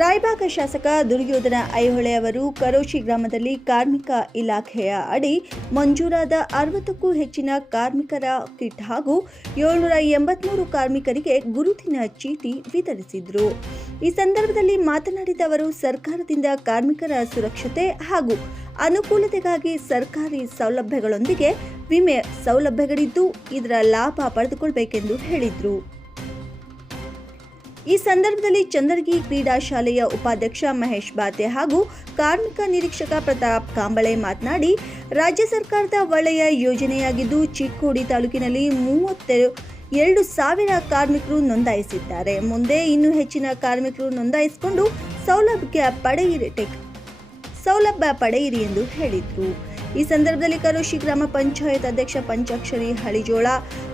ರಾಯಬಾಗ ಶಾಸಕ ದುರ್ಯೋಧನ ಐಹೊಳೆ ಅವರು ಕರೋಶಿ ಗ್ರಾಮದಲ್ಲಿ ಕಾರ್ಮಿಕ ಇಲಾಖೆಯ ಅಡಿ ಮಂಜೂರಾದ 60ಕ್ಕೂ ಹೆಚ್ಚಿನ ಕಾರ್ಮಿಕರ ಕಿಟ್ ಹಾಗೂ 783 ಕಾರ್ಮಿಕರಿಗೆ ಗುರುತಿನ ಚೀಟಿ ವಿತರಿಸಿದರು. ಈ ಸಂದರ್ಭದಲ್ಲಿ ಮಾತನಾಡಿದ ಅವರು, ಸರ್ಕಾರದಿಂದ ಕಾರ್ಮಿಕರ ಸುರಕ್ಷತೆ ಹಾಗೂ ಅನುಕೂಲತೆಗಾಗಿ ಸರ್ಕಾರಿ ಸೌಲಭ್ಯಗಳೊಂದಿಗೆ ವಿಮೆ ಸೌಲಭ್ಯಗಳಿದ್ದು ಇದರ ಲಾಭ ಪಡೆದುಕೊಳ್ಳಬೇಕೆಂದು ಹೇಳಿದರು. ಈ ಸಂದರ್ಭದಲ್ಲಿ ಚಂದರಗಿ ಕ್ರೀಡಾ ಶಾಲೆಯ ಉಪಾಧ್ಯಕ್ಷ ಮಹೇಶ್ ಬಾತೆ ಹಾಗೂ ಕಾರ್ಮಿಕ ನಿರೀಕ್ಷಕ ಪ್ರತಾಪ್ ಕಾಂಬಳೆ ಮಾತನಾಡಿ, ರಾಜ್ಯ ಸರ್ಕಾರದ ಒಳ್ಳೆಯ ಯೋಜನೆಯಾಗಿದ್ದು ಚಿಕ್ಕೋಡಿ ತಾಲೂಕಿನಲ್ಲಿ 32,000 ಕಾರ್ಮಿಕರು ನೋಂದಾಯಿಸಿದ್ದಾರೆ. ಮುಂದೆ ಇನ್ನೂ ಹೆಚ್ಚಿನ ಕಾರ್ಮಿಕರು ನೋಂದಾಯಿಸಿಕೊಂಡು ಸೌಲಭ್ಯ ಪಡೆಯಿರಿ ಎಂದು ಹೇಳಿದರು. ಈ ಸಂದರ್ಭದಲ್ಲಿ ಕರೋಶಿ ಗ್ರಾಮ ಪಂಚಾಯತ್ ಅಧ್ಯಕ್ಷ ಪಂಚಾಕ್ಷರಿ ಹಳಿಜೋಳ,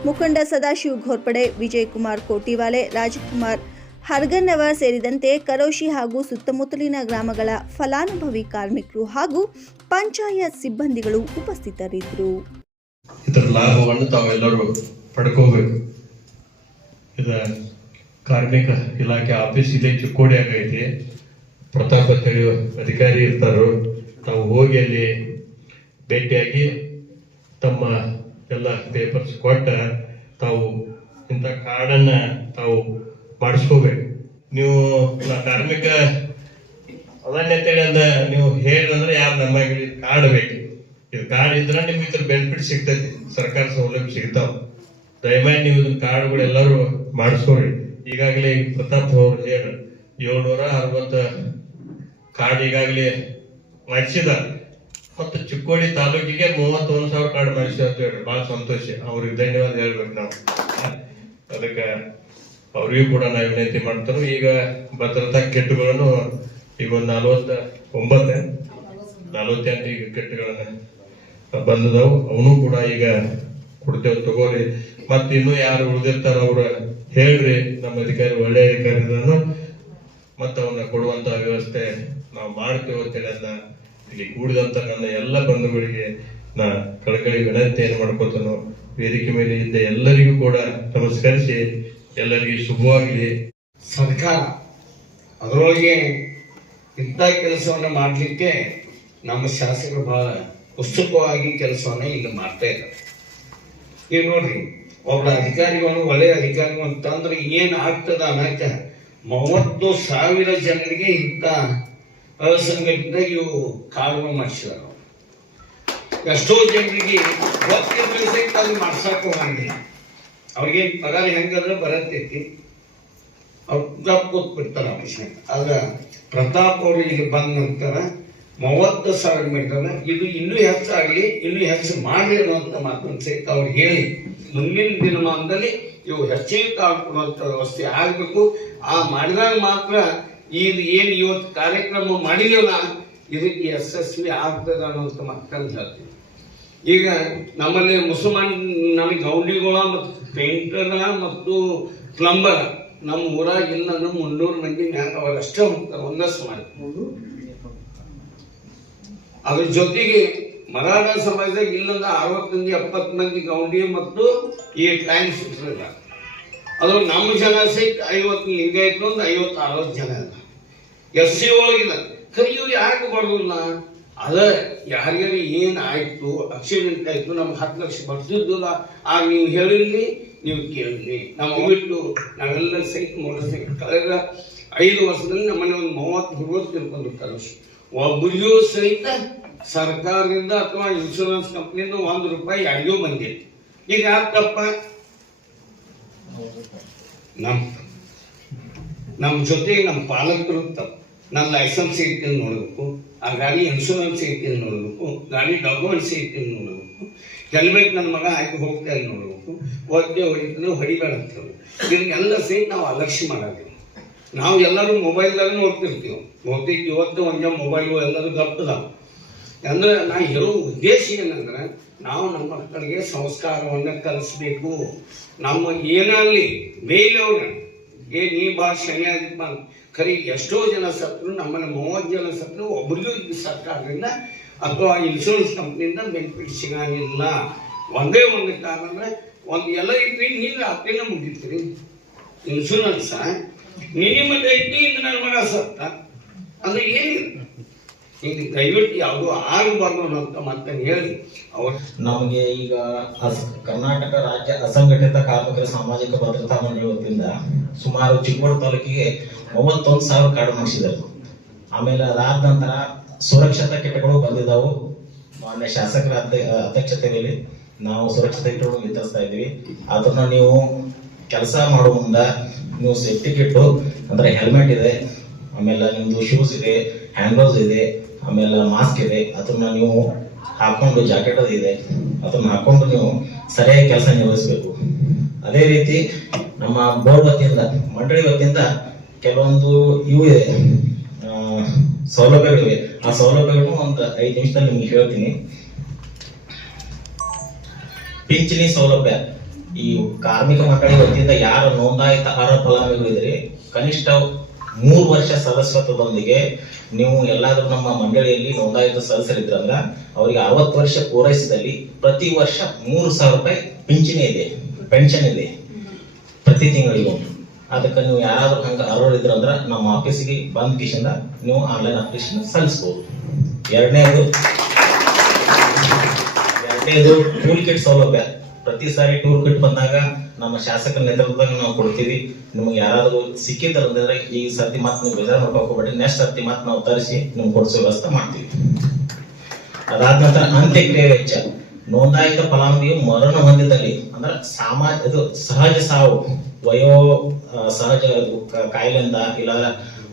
ಮುಖಂಡ ಸದಾಶಿವ ಘೋರ್ಪಡೆ, ವಿಜಯಕುಮಾರ್ ಕೋಟಿವಾಲೆ, ರಾಜಕುಮಾರ್ ಹರ್ಗನ್ನವ ಸೇರಿದಂತೆ ಕರೋಶಿ ಹಾಗೂ ಸುತ್ತಮುತ್ತಲಿನ ಗ್ರಾಮಗಳ ಫಲಾನುಭವಿ ಕಾರ್ಮಿಕರು ಹಾಗೂ ಪಂಚಾಯತ್ ಸಿಬ್ಬಂದಿಗಳು ಉಪಸ್ಥಿತರಿದ್ದರು. ಇದರ ಲಾಭವನ್ನು ತಾವೆಲ್ಲರೂ ಪಡ್ಕೋಬೇಕು. ಇದು ಕಾರ್ಮಿಕ ಇಲಾಖೆ ಆಫೀಸ್ ಇದೆ, ಚಿಕ್ಕೋಡಿ ಆಗೈತಿ. ಪ್ರತಾಪ್ ಅಂತೇಳಿ ಅಧಿಕಾರಿ ಇರ್ತಾರೋ, ತಾವು ಹೋಗಿ ಅಲ್ಲಿ ಭೇಟಿಯಾಗಿ ತಮ್ಮ ಎಲ್ಲ ಪೇಪರ್ಸ್ ಕೊಟ್ಟ ತಾವು ಇಂಥ ಕಾರ್ಡನ್ನ ತಾವು ಮಾಡಿಸ್ಕೋಬೇಕು. ನೀವು ಕಾರ್ಮಿಕ ಅದನ್ನೇಳಿ ಅಂದ ನೀವು ಹೇಳಿದ್ರೆ ಯಾರು ನಮಗೆ ಕಾರ್ಡ್ ಬೇಕು. ಇದು ಕಾರ್ಡ್ ಇದ್ರೆ ನಿಮ್ಗೆ ಇದ್ರ ಬೆನಿಫಿಟ್ ಸಿಗ್ತೈತಿ, ಸರ್ಕಾರ ಸೌಲಭ್ಯ ಸಿಗ್ತಾವ. ದಯಮಾಡಿ ನೀವು ಇದನ್ನ ಕಾರ್ಡ್ಗಳು ಎಲ್ಲರೂ ಮಾಡಿಸ್ಕೋರಿ. ಈಗಾಗಲೇ ಪ್ರತಾಪ್ ಅವರು ಹೇಳಿ 760 ಕಾರ್ಡ್ ಈಗಾಗಲೇ ಮಾಡಿಸಿದ. ಮತ್ತು ಚಿಕ್ಕೋಡಿ ತಾಲೂಕಿಗೆ 31,000 ಕಾರ್ಡ್ ಮಾಡಿಸಿದ ಅಂತ ಹೇಳಿ ಬಹಳ ಸಂತೋಷ. ಅವ್ರಿಗೆ ಧನ್ಯವಾದ ಹೇಳ್ಬೇಕು ನಾವು. ಅದಕ್ಕೆ ಅವ್ರಿಗೂ ಕೂಡ ನಾವು ವಿನಂತಿ ಮಾಡ್ತಾರೆ. ಈಗ ಭದ್ರತಾ ಕಿಟ್ಗಳನ್ನು ಈಗ ಒಂದು 48 ಈಗ ಕಿಟ್ಗಳನ್ನ ಬಂದದವು. ಅವನು ಕೂಡ ಈಗ ಕೊಡ್ತೇವೆ, ತಗೋರಿ. ಮತ್ತೆ ಇನ್ನೂ ಯಾರು ಉಳಿದಿರ್ತಾರ ಅವ್ರ ಹೇಳ್ರಿ, ನಮ್ಮ ಅಧಿಕಾರಿ ಒಳ್ಳೆ ಅಧಿಕಾರಿಗಳನ್ನು ಮತ್ತೆ ಅವನ್ನ ಕೊಡುವಂತ ವ್ಯವಸ್ಥೆ ನಾವು ಮಾಡ್ತೇವೆ ಅಂತೇಳಿ ಇಲ್ಲಿ ಕೂಡಿದಂತ ನನ್ನ ಎಲ್ಲ ಬಂಧುಗಳಿಗೆ ನಾ ಕಳಕಳಿ ವಿನಂತಿಯನ್ನು ಮಾಡ್ಕೊತಾನೋ. ವೇದಿಕೆ ಮೇಲೆ ಇದ್ದ ಎಲ್ಲರಿಗೂ ಕೂಡ ನಮಸ್ಕರಿಸಿ ಎಲ್ಲರಿಗೂ ಶುಭವಾಗಲಿ. ಸರ್ಕಾರ ಅದರೊಳಗೆ ಇಂಥ ಕೆಲಸವನ್ನು ಮಾಡಲಿಕ್ಕೆ ನಮ್ಮ ಶಾಸಕರು ಬಹಳ ಉತ್ಸುಕವಾಗಿ ಕೆಲಸವನ್ನ ಇಲ್ಲಿ ಮಾಡ್ತಾ ಇದ್ದಾರೆ. ಈಗ ನೋಡ್ರಿ, ಒಬ್ಬ ಅಧಿಕಾರಿಗಳು ಒಳ್ಳೆಯ ಅಧಿಕಾರಿಗಳು ಅಂತಂದ್ರೆ ಏನ್ ಆಗ್ತದ ಅನ್ನಕ 30,000 ಜನರಿಗೆ ಇಂಥ ಅಸಂಘಟಿತ ಇವು ಕಾರ್ಡ್ಗಳು ಮಾಡಿಸಿದಾರ. ಎಷ್ಟೋ ಜನರಿಗೆ ಗೊತ್ತಿದ್ರೆ ಸಹಿತ ಅದು ಮಾಡ್ಸಕ್ ಹೋಗಂಗಿಲ್ಲ. ಅವ್ರಿಗೇನ್ ಪಗಾರ ಹೆಂಗಂದ್ರೆ ಬರತೈತಿ, ಅವ್ರು ಕೂತ್ಬಿಡ್ತಾರ ವಿಷಯ. ಆದ್ರ ಪ್ರತಾಪ್ ಅವರು ಇಲ್ಲಿ ಬಂದ ನಂತರ 30,000 ಮೀಟರ್ ಇದು ಇನ್ನೂ ಹೆಚ್ಚಾಗ್ಲಿ, ಇನ್ನೂ ಹೆಚ್ಚು ಮಾಡ್ಲಿ ಅನ್ನುವಂತ ಮಾತನ್ನು ಸಹಿತ ಅವ್ರು ಹೇಳಿ ಮುಂದಿನ ದಿನಮಾನದಲ್ಲಿ ಇವು ಹೆಚ್ಚಿನ ಕಾರ್ಡ್ ಕೊಡುವಂತ ವ್ಯವಸ್ಥೆ ಆಗ್ಬೇಕು. ಆ ಮಾಡಿದಾಗ ಮಾತ್ರ ಇದು ಏನ್ ಇವತ್ತು ಕಾರ್ಯಕ್ರಮ ಮಾಡಿದೀವಲ್ಲ ಇದಕ್ಕೆ ಯಶಸ್ವಿ ಆಗ್ತದ ಅನ್ನುವಂತ ಮಾತನ್ನು ಹೇಳ್ತೀವಿ. ಈಗ ನಮ್ಮಲ್ಲಿ ಮುಸಲ್ಮಾನ್ ನಮಗೆ ಗೌಂಡಿಗಳ ಮತ್ತು ಪೇಂಟರ್ ಮತ್ತು ಪ್ಲಂಬರ್ ನಮ್ಮ ಊರಾಗ ಇಲ್ಲ 300 ಮಂದಿ ಅವರಷ್ಟೇ ಹೋಗ್ತಾರೆ ಒಂದಷ್ಟು ಮಾಡಿ. ಅದ್ರ ಜೊತೆಗೆ ಮರಾಠ ಸಮಾಜದಾಗ ಇಲ್ಲಂದ 60 ಮಂದಿ 70 ಮಂದಿ ಗೌಂಡಿ ಮತ್ತು ಈ ಟ್ಯಾಂಕ್ ಸುತ್ತಲಿಲ್ಲ. ಅದು ನಮ್ಮ ಜನ ಸಹಿತ 50 ಲಿಂಗಾಯತ್ ಒಂದು 50-60 ಜನ ಅದ. SC ಒಳಗಿಲ್ಲ. ಖರೀ ಇವ್ರು ಯಾಕೆ ಬರೋದಿಲ್ಲ? ಅದ ಯಾರ್ಯಾರು ಏನ್ ಆಯ್ತು, ಆಕ್ಸಿಡೆಂಟ್ ಆಯ್ತು, ನಮ್ಗೆ 10 ಲಕ್ಷ ಬರ್ತಿದ್ದಿಲ್ಲ. ಆಗ ನೀವು ಹೇಳಿರ್ಲಿ, ನೀವು ಕೇಳಲಿ. ನಾವು ಬಿಟ್ಟು ನಾವೆಲ್ಲ ಸಹಿತ ಮೋಟರ್ ಸೈಕಲ್ ಕಳೆದ 5 ವರ್ಷದಲ್ಲಿ ನಮ್ಮನೆ ಒಂದು 30-40 ತಿಳ್ಕೊಂಡಿರ್ತಾರೆ. ಒಬ್ಬರಿಗೂ ಸಹಿತ ಸರ್ಕಾರದಿಂದ ಅಥವಾ ಇನ್ಶೂರೆನ್ಸ್ ಕಂಪ್ನಿಯಿಂದ ₹1 ಯಾರಿಗೂ ಬಂದಿತ್ತು. ಈಗ ಯಾಕಪ್ಪ? ನಮ್ಮ ಜೊತೆ ನಮ್ಮ ಪಾಲಕರು ತಪ್ಪು. ನನ್ನ ಲೈಸೆನ್ಸ್ ಐತಿ ನೋಡ್ಬೇಕು, ಆ ಗಾಡಿ ಇನ್ಶೂರೆನ್ಸ್ ಐತಿ ನೋಡ್ಬೇಕು, ಗಾಡಿ ಡಾಕ್ಯುಮೆಂಟ್ಸ್ ಐತಿ ನೋಡ್ಬೇಕು, ಹೆಲ್ಮೆಟ್ ನನ್ನ ಮಗ ಹಾಕಿ ಹೋಗ್ತಾ ಇಲ್ಲ ನೋಡ್ಬೇಕು, ಒದ್ದೆ ಹೊಡಿತಂದ್ರೆ ಹೊಡಿಬೇಡ ಅಂತ ಇದನ್ನೆಲ್ಲ ಸಹಿತ ನಾವು ಅಲಕ್ಷ್ಯ ಮಾಡೋದು. ನಾವು ಎಲ್ಲರೂ ಮೊಬೈಲ್ದಾಗ ನೋಡ್ತಿರ್ತೀವಿ. ಬಹುತೇಕ ಇವತ್ತು ಒಂದೇ ಮೊಬೈಲು ಎಲ್ಲರೂ ಗಪ್ಪದಾವ. ಅಂದ್ರೆ ನಾ ಹೇಳೋ ಉದ್ದೇಶ ಏನಂದ್ರೆ ನಾವು ನಮ್ಮ ಮಕ್ಕಳಿಗೆ ಸಂಸ್ಕಾರವನ್ನ ಕಲಿಸ್ಬೇಕು. ನಮ್ಮ ಏನಲ್ಲಿ ಮೇಲವ್ರ ನೀ ಭಾಳ ಶನಿಯಾಗಿಪ್ಪ ಖರೀ ಎಷ್ಟೋ ಜನ ಸತ್ರು, ನಮ್ಮಲ್ಲಿ 30 ಜನ ಸತ್ರು, ಒಬ್ಬರಿಗೂ ಈ ಸರ್ಕಾರದಿಂದ ಅಥವಾ ಇನ್ಶೂರೆನ್ಸ್ ಕಂಪ್ನಿಯಿಂದ ಬೆನಿಫಿಟ್ ಸಿಗಂಗಿಲ್ಲ. ಒಂದೇ ಒಂದು ಕಾರಣ ಅಂದ್ರೆ ಒಂದು ಎಲ್ಲ ಇದ್ರಿ ನೀರು ರಾತ್ರಿನ ಮುಗಿತೀರಿ. ಇನ್ಶೂರೆನ್ಸ್ ನಿನ್ನೆ ಮತ್ತೆ ಇಟ್ಟು ಇಂದು ನನ್ನ ಮಗ ಸತ್ತ ಅಂದ್ರೆ ಏನಿಲ್ಲ. ಈಗ ದಯವಿಟ್ಟು ಯಾವುದು ಆಗಬಾರ್ದು ಅಂತ ಮತ್ತೆ ಹೇಳಿ ಅವ್ರು ನಮಗೆ ಈಗ ಕರ್ನಾಟಕ ರಾಜ್ಯ ಅಸಂಘಟಿತ ಕಾರ್ಮಿಕರ ಸಾಮಾಜಿಕ ಭದ್ರತಾ ಮಂಡಳಿ ವತಿಯಿಂದ ಸುಮಾರು ಚಿಕ್ಕೋಡಿ ತಾಲೂಕಿಗೆ 31,000 ಕಾರ್ಡ್ ಮಾಡಿಸಿದರು. ಆಮೇಲೆ ಅದಾದ ನಂತರ ಸುರಕ್ಷತಾ ಕಿಟ್ಗಳು ಬಂದಿದ್ದಾವು. ಮಾನ್ಯ ಶಾಸಕರ ಅಧ್ಯಕ್ಷತೆಯಲ್ಲಿ ನಾವು ಸುರಕ್ಷತಾ ಕಿಟ್ಗಳನ್ನು ವಿತರಿಸ್ತಾ ಇದ್ವಿ. ಅದನ್ನ ನೀವು ಕೆಲಸ ಮಾಡೋ ಮುಂದೆ ನೀವು ಸೇಫ್ಟಿ ಕಿಟ್ಟು ಅಂದ್ರೆ ಹೆಲ್ಮೆಟ್ ಇದೆ, ಆಮೇಲೆ ನಿಮ್ದು ಶೂಸ್ ಇದೆ, ಹ್ಯಾಂಡ್ ಗ್ಲೌಸ್ ಇದೆ, ಆಮೇಲೆ ಮಾಸ್ಕ್ ಇದೆ, ಅದನ್ನ ನೀವು ಹಾಕೊಂಡು ಜಾಕೆಟ್ ಅದು ಇದೆ, ಅದನ್ನ ಹಾಕೊಂಡು ನೀವು ಸರಿಯಾಗಿ ಕೆಲಸ ನಿರ್ವಹಿಸಬೇಕು. ಅದೇ ರೀತಿ ನಮ್ಮ ಬೋರ್ಡ್ ವತಿಯಿಂದ ಮಂಡಳಿ ವತಿಯಿಂದ ಕೆಲವೊಂದು ಇವು ಇದೆ, ಸೌಲಭ್ಯಗಳಿವೆ. ಆ ಸೌಲಭ್ಯಗಳನ್ನು ಒಂದು 5 ನಿಮಿಷದಲ್ಲಿ ನಿಮ್ಗೆ ಹೇಳ್ತೀನಿ. ಪಿಂಚಣಿ ಸೌಲಭ್ಯ, ಈ ಕಾರ್ಮಿಕ ಮಕ್ಕಳ ವತಿಯಿಂದ ಯಾರು ನೋಂದಾಯಿತ ಅರ್ಹ ಫಲಾನುಭವಿಗಳಿದ್ರೆ ಕನಿಷ್ಠ 3 ವರ್ಷ ಸದಸ್ಯತ್ವದೊಂದಿಗೆ ನೀವು ಎಲ್ಲಾದ್ರೂ ನಮ್ಮ ಮಂಡಳಿಯಲ್ಲಿ ನೋಂದಾಯಿತ ಸದಸ್ಯರಿದ್ರಂದ್ರ ಅವರಿಗೆ 60 ವರ್ಷ ಪೂರೈಸಿದಲ್ಲಿ ಪ್ರತಿ ವರ್ಷ 3,000 ರೂಪಾಯಿ ಪಿಂಚಣಿ ಇದೆ, ಪೆನ್ಷನ್ ಇದೆ ಪ್ರತಿ ತಿಂಗಳಿಗೆ. ಅದಕ್ಕೆ ನೀವು ಯಾರಾದ್ರೂ ಹಂಗ ಅರ್ಹರಿದ್ರಂದ್ರ ನಮ್ಮ ಆಫೀಸಿಗೆ ಬಂದ್ ಕಿಶಿಂದ ನೀವು ಆನ್ಲೈನ್ ಅಪ್ಲಿಕೇಶನ್ ಸಲ್ಲಿಸಬಹುದು. ಎರಡನೇದು ಟೂಲ್ ಕಿಟ್ ಸೌಲಭ್ಯ. ಪ್ರತಿ ಸಾರಿ ಟೂಲ್ ಕಿಟ್ ಬಂದಾಗ ನಮ್ಮ ಶಾಸಕರ ನೇತೃತ್ವದಾಗ ನಾವು ಕೊಡ್ತೀವಿ. ನಿಮ್ಗೆ ಯಾರಾದ್ರೂ ಸಿಕ್ಕಿದ್ರೆ ಈ ಸರ್ತಿ ಮಾತ್ರ ನೀವು ಬೇಜಾರು ಮಾಡ್ಕೊಂಡು ಹೋಗ್ಬೇಡಿ, ನೆಕ್ಸ್ಟ್ ಸರ್ತಿ ಮಾತ್ರ ನಾವು ತರಿಸಿ ನಿಮ್ಗೆ ಕೊಡಿಸೋ ವ್ಯವಸ್ಥೆ ಮಾಡ್ತೀವಿ. ಅದಾದ ನಂತರ ಅಂತ್ಯಕ್ರಿಯೆ ವೆಚ್ಚ. ನೋಂದಾಯಿತ ಫಲಾನುಭವಿಯು ಮರಣ ಹೊಂದಿದಲ್ಲಿ ಅಂದ್ರೆ ಇದು ಸಹಜ ಸಾವು, ವಯೋ ಸಹಜ ಕಾಯಿಲೆಯಿಂದ ಇಲ್ಲ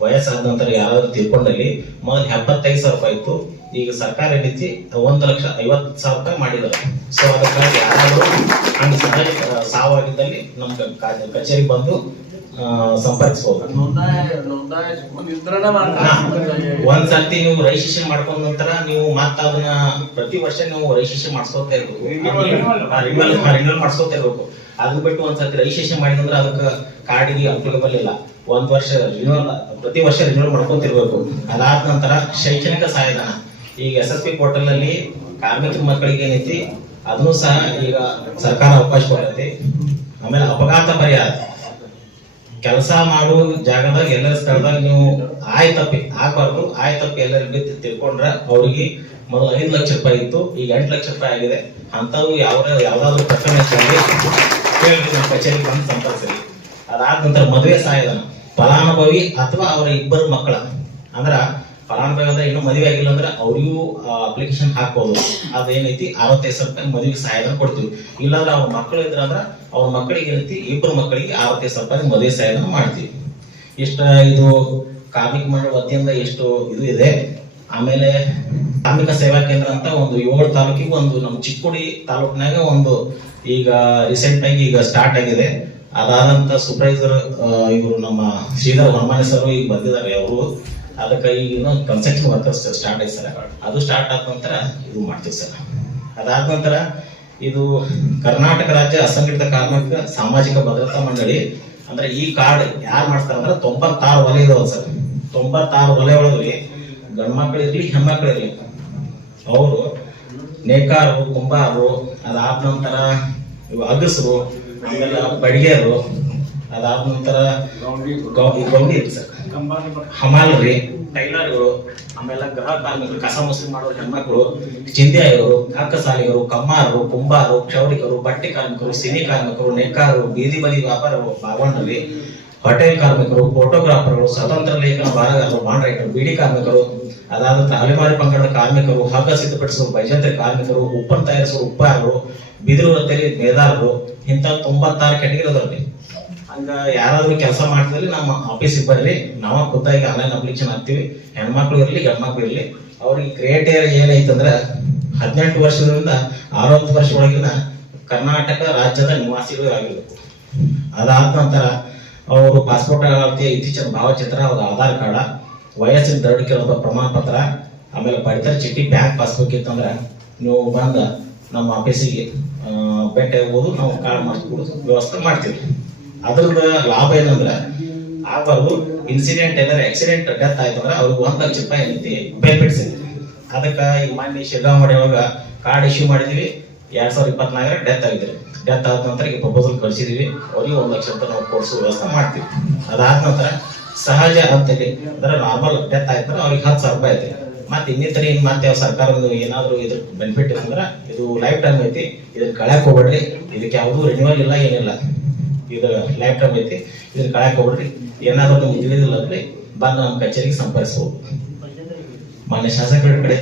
ವಯಸ್ಸಾದ ನಂತರ ಯಾರಾದ್ರೂ ತೀರ್ಕೊಂಡಲ್ಲಿ ಮೊದಲು 75,000 ರೂಪಾಯಿ ಇತ್ತು. ಈಗ ಸರ್ಕಾರ ಏನೈತಿ 1,50,000 ರೂಪಾಯಿ ಮಾಡಿದ್ದಾರೆ. ಸೊ ಅದಕ್ಕಾಗಿ ಯಾರಾದ್ರೂ ಹಂಗ ಸಹಜ ಸಾವಾಗಿದ್ದಲ್ಲಿ ನಮ್ಮ ಕಚೇರಿಗೆ ಬಂದು ಸಂಪರ್ಕಿಸಬಹುದು. ಒಂದ್ಸರ್ತಿ ನೀವು ರಿಜಿಸ್ಟ್ರೇಷನ್ ಮಾಡ್ಕೊಂಡ ನಂತರ ನೀವು ಮತ್ತೆ ಅದನ್ನ ಪ್ರತಿ ವರ್ಷ ನೀವು ರಿಜಿಸ್ಟ್ರೇಷನ್ ಮಾಡಿಸ್ಕೊತಾ ಇರ್ಬೇಕು, ರಿನ್ಯೂವಲ್ ಮಾಡಿಸ್ಕೊತಾ ಇರ್ಬೇಕು. ಅದು ಬಿಟ್ಟು ಒಂದ್ಸರ್ತಿ ರಿಜಿಸ್ಟ್ರೇಷನ್ ಮಾಡಿದ್ರೆ ಅದಕ್ಕೆ ಕಾರ್ಡಿಗೆ ಅಪ್ಲಿಕಬಲ್ ಇಲ್ಲ. 1 ವರ್ಷ ರಿನ್ಯೂವಲ್, ಪ್ರತಿ ವರ್ಷ ರಿನ್ಯೂವಲ್ ಮಾಡ್ಕೊತಿರ್ಬೇಕು. ಅದಾದ ನಂತರ ಶೈಕ್ಷಣಿಕ ಸಹಾಯಧನ. ಈಗ SSP ಪೋರ್ಟಲ್ ಅಲ್ಲಿ ಕಾರ್ಮಿಕ ಮಕ್ಕಳಿಗೆ ಏನೈತಿ ಅದನ್ನು ಸಹ ಈಗ ಸರ್ಕಾರ ಅವಕಾಶ ಕೊಡೈತಿ. ಆಮೇಲೆ ಅಪಘಾತ ಪರಿಹಾರ. ಕೆಲಸ ಮಾಡೋ ಜಾಗದಾಗ ಎಲ್ಲರ ಸ್ಥಳದಾಗ ನೀವು ಆಯ್ತಪ್ಪಿ ಆಗಬಾರ್ದು, ಆಯ್ತಪ್ಪಿ ಎಲ್ಲರಿಗೆ ತಿಳ್ಕೊಂಡ್ರ ಅವ್ರಿಗೆ ಮೊದಲು 5 ಲಕ್ಷ ರೂಪಾಯಿ ಇತ್ತು, ಈಗ 8 ಲಕ್ಷ ರೂಪಾಯಿ ಆಗಿದೆ. ಅಂತವು ಯಾವ್ದಾದ್ರು ಪ್ರಕರಣ ಕಚೇರಿಗೆ ಬಂದು ಸಂಪರ್ಕಿಸಲಿ. ಅದಾದ ನಂತರ ಮದುವೆ ಸಹಾಯಧನ. ಫಲಾನುಭವಿ ಅಥವಾ ಅವರ ಇಬ್ಬರು ಮಕ್ಕಳ ಅಂದ್ರ ಫಲಾನುಭವಿ ಅಂದ್ರೆ ಇನ್ನೂ ಮದುವೆ ಆಗಿಲ್ಲ ಅಂದ್ರೆ ಅವ್ರಿಗೂ ಅಪ್ಲಿಕೇಶನ್ ಹಾಕ್ಬೋದು. ಅದೇನೈತಿ 65,000 ರೂಪಾಯಿ ಮದುವೆಗೆ ಸಹಾಯಧನ ಕೊಡ್ತೀವಿ. ಇಲ್ಲಾಂದ್ರೆ ಅವ್ರ ಮಕ್ಕಳು ಇದ್ರಂದ್ರ ಅವ್ರ ಮಕ್ಕಳಿಗೆ ಏನೈತಿ ಇಬ್ಬರು ಮಕ್ಕಳಿಗೆ 65,000 ರೂಪಾಯಿ ಮದುವೆ ಸಹಾಯಧನ ಮಾಡ್ತೀವಿ. ಇಷ್ಟ ಇದು ಕಾರ್ಮಿಕ ಮಂಡಳಿ ವತಿಯಿಂದ ಎಷ್ಟು ಇದು ಇದೆ. ಆಮೇಲೆ ಕಾರ್ಮಿಕ ಸೇವಾ ಕೇಂದ್ರ ಅಂತ ಒಂದು 7 ತಾಲೂಕಿಗೆ ಒಂದು ನಮ್ಮ ಚಿಕ್ಕೋಡಿ ತಾಲೂಕಿನಾಗ ಒಂದು ಈಗ ರೀಸೆಂಟ್ ಆಗಿ ಈಗ ಸ್ಟಾರ್ಟ್ ಆಗಿದೆ. ಅದಾದಂತ ಸೂಪರ್ವೈಸರ್ ಇವರು ನಮ್ಮ ಶ್ರೀಧರ್ ವರ್ಮಾನಿ ಸರ್ ಈಗ ಬಂದಿದ್ದಾರೆ. ಅವರು ಅದಕ್ಕೆ ಈಗ ಇನ್ನೊಂದು ಕನ್ಸ್ಟ್ರಕ್ಷನ್ ವರ್ಕರ್ಸ್ ಸ್ಟಾರ್ಟ್ ಆಯ್ತು ಸರ್. ಅದು ಸ್ಟಾರ್ಟ್ ಆದ ನಂತರ ಇದು ಮಾಡ್ತೀವಿ ಸರ್. ಅದಾದ ನಂತರ ಇದು ಕರ್ನಾಟಕ ರಾಜ್ಯ ಅಸಂಘಟಿತ ಕಾರ್ಮಿಕ ಸಾಮಾಜಿಕ ಭದ್ರತಾ ಮಂಡಳಿ ಅಂದ್ರೆ ಈ ಕಾರ್ಡ್ ಯಾರು ಮಾಡ್ತಾರೆ ಅಂದ್ರೆ 96 ವಲಯ ಇದಾವ ಸರ್. 96 ವಲಯ ಒಳಗೆ ಗಂಡು ಮಕ್ಕಳು ಇರ್ಲಿ ಹೆಣ್ಮಕ್ಳು ಇರ್ಲಿ ಅವರು ನೇಕಾರರು, ಕುಂಬಾರರು, ಅದಾದ ನಂತರ ಇವು ಅಗಸರು, ಆಮೇಲೆ ಬಡಿಗೆರು, ಅದಾದ ನಂತರ ಗೌಂಡಿ ಸರ್, ಹಮಾಲರಿ, ಟೈಲರ್ಗಳು, ಆಮೇಲೆ ಗೃಹ ಕಾರ್ಮಿಕರು, ಕಸ ಮುಸ್ಲಿ ಮಾಡೋರು ಹೆಣ್ಮಕ್ಳು, ಚಿಂದಿಯಾಯರು, ಅಕ್ಕಸಾಲಿಗರು, ಕಮ್ಮಾರರು, ಕುಂಬಾರರು, ಕ್ಷೌರಿಕರು, ಬಟ್ಟೆ ಕಾರ್ಮಿಕರು, ಸಿನಿ ಕಾರ್ಮಿಕರು, ನೇಕಾರರು, ಬೀದಿ ಬದಿ ವ್ಯಾಪಾರರು, ಬಾಗವಾಂಡರಿ, ಹೋಟೆಲ್ ಕಾರ್ಮಿಕರು, ಫೋಟೋಗ್ರಾಫರ್ಗಳು, ಸ್ವತಂತ್ರ ಲೇಖನ ಬಾರಗಾರರು, ಬಾಂಡ್ ರೈಟರು, ಬಿಡಿ ಕಾರ್ಮಿಕರು, ಅದಾದ ಅಲೆಮಾರಿ ಪಂಗಡದ ಕಾರ್ಮಿಕರು, ಹಗ್ಗ ಸಿದ್ಧಪಡಿಸುವ ಬೈಜಂತ್ರಿ ಕಾರ್ಮಿಕರು, ಉಪ್ಪನ್ನು ತಯಾರಿಸುವ ಉಪ್ಪಾರರು, ಬಿದಿರು ವೃತ್ತಿಯಲ್ಲಿ ಮೇದಾರರು, ಇಂಥ 96 ಕೆಟಗರಿ ಅದಾವ್ರಿ. ಹಂಗ ಯಾರಾದ್ರೂ ಕೆಲಸ ಮಾಡ್ತಿದ್ರಿ ನಮ್ಮ ಆಫೀಸಿಗೆ ಬರ್ರಿ, ನಾವ ಖುದ್ದಾಗಿ ಆನ್ಲೈನ್ ಅಪ್ಲಿಕೇಶನ್ ಹಾಕ್ತಿವಿ. ಹೆಣ್ಮಕ್ಳು ಇರ್ಲಿ ಗಂಡ್ಮಕ್ಳು ಇರ್ಲಿ ಅವ್ರಿಗೆ ಕ್ರೈಟೇರಿಯಾ ಏನೈತಂದ್ರ 18 ವರ್ಷದಿಂದ 60 ವರ್ಷ ಒಳಗಿನ ಕರ್ನಾಟಕ ರಾಜ್ಯದ ನಿವಾಸಿಗಳು ಆಗಿರ್ಬೇಕು. ಅದಾದ ನಂತರ ಅವರು ಪಾಸ್ಪೋರ್ಟ್ ಅಳತೆಯ ಇತ್ತೀಚಿನ ಭಾವಚಿತ್ರ, ಅವ್ರ ಆಧಾರ್ ಕಾರ್ಡ್, ವಯಸ್ಸಿನ ದೃಢೀಕರಣ ಪ್ರಮಾಣ ಪತ್ರ, ಆಮೇಲೆ ಪಡಿತರ ಚೀಟಿ, ಬ್ಯಾಂಕ್ ಪಾಸ್ಬುಕ್ ಇತ್ತಂದ್ರೆ ನೀವು ಬಂದ ನಮ್ಮ ಆಫೀಸಿಗೆ ಭೇಟಿ ಆಗ್ಬೋದು. ನಾವು ಕಾರ್ಡ್ ಮಾಡಿಸ್ಕೊಡೋ ವ್ಯವಸ್ಥೆ ಮಾಡ್ತೀವಿ. ಅದ್ರದ ಲಾಭ ಏನಂದ್ರೆ ಆಗಬಾರ್ದು ಇನ್ಸಿಡೆಂಟ್ ಏನಾರ ಆಕ್ಸಿಡೆಂಟ್ ಡೆತ್ ಆಯ್ತಂದ್ರೆ ಅವ್ರಿಗೆ 1 ಲಕ್ಷ ರೂಪಾಯಿ ಏನೈತಿ ಬೆನಿಫಿಟ್ಸ್ ಐತಿ. ಅದಕ್ಕೆ ಈಗ ಮೊನ್ನೆ ಶಿರ್ಗಾಂವಡಿ ಒಳಗ ಕಾರ್ಡ್ ಇಶ್ಯೂ ಮಾಡಿದ್ವಿ. 2024 ಡೆತ್ ಆಗಿದ್ರೆ, ಡೆತ್ ಆದ ನಂತರ ಈಗ ಪ್ರಪೋಸಲ್ ಕಳಿಸಿದೀವಿ, ಅವ್ರಿಗೆ 1 ಲಕ್ಷ ಅಂತ ನಾವು ಕೊಡಿಸೋ ವ್ಯವಸ್ಥೆ ಮಾಡ್ತೀವಿ. ಅದಾದ ನಂತರ ಸಹಜ ಅಂತೇಳಿ ಅಂದ್ರೆ ನಾರ್ಮಲ್ ಡೆತ್ ಆಯ್ತಾರೆ ಅವ್ರಿಗೆ 10,000 ರೂಪಾಯಿ ಐತಿ. ಮತ್ತೆ ಇನ್ನಿತರ ಮತ್ತೆ ಯಾವ ಸರ್ಕಾರದ ಏನಾದ್ರು ಇದ್ರ ಬೆನಿಫಿಟ್ ಅಂದ್ರೆ ಇದು ಲೈಫ್ ಟೈಮ್ ಐತಿ, ಇದನ್ನ ಕಳ್ಯಾಕ್ ಹೋಗ್ಬೇಡ್ರಿ, ಇದಕ್ಕೆ ಯಾವ್ದು ರಿನ್ಯೂವಲ್ ಇಲ್ಲ ಏನಿಲ್ಲ, ಇದು ಲೈಫ್ ಟೈಮ್ ಐತಿ, ಇದನ್ನ ಕಳ್ಯಾಕ್ ಹೋಗ್ಬೇಡ್ರಿ. ಏನಾದ್ರು ನಿಮ್ಗೆ ತಿಳಿದಿಲ್ಲ ಅಂದ್ರೆ ಬಂದು ನಮ್ಮ ಕಚೇರಿಗೆ ಸಂಪರ್ಕಿಸಬಹುದು. ಮಾನ್ಯ ಶಾಸಕರ ಕಡೆ